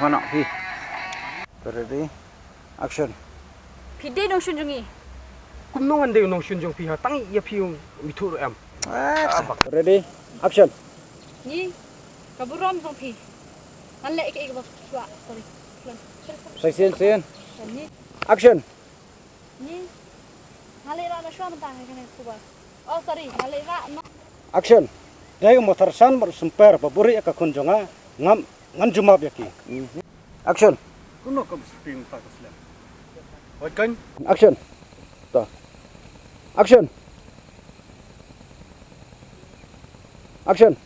mana pi. Ready? Action. Pide dong sunjungi. Kumnongan de nong shunjong pi ha tangi ya pi mitur em. Ready? Action. Ni kaburam dong pi. Anle ik bos swa sorry. Sen. Ni Action. ni hale ra na swa mentang kene kuba. Oh sorry, hale ra no. Action. Dai motor san bar sumper baburi ka kunjonga ngan jumap yaki. Action. Kuno kam spring ta kasle. Oi kan Action. Ta. Action. Action.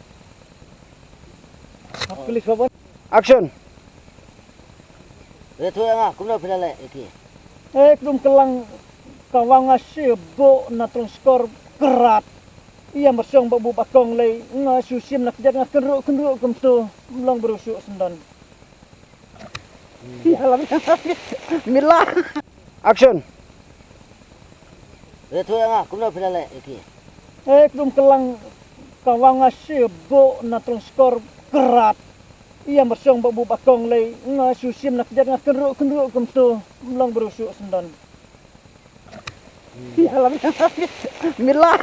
pulis bawa. Action. Itu yang aku nak pilih lagi. Ekdum kelang kawang bo na trong skor kerat. Ia mersong babu bakong lay nga susim nak jangan kenru kum tu long berusuk sendan. Ya lam milah. Action. Itu yang aku nak pilih lagi. Ekdum kelang kawang bo na trong skor kerat. Ia mersong babu bakong lay nga susim nak jangan kenru kum tu long berusuk sendan. Ya lam milah.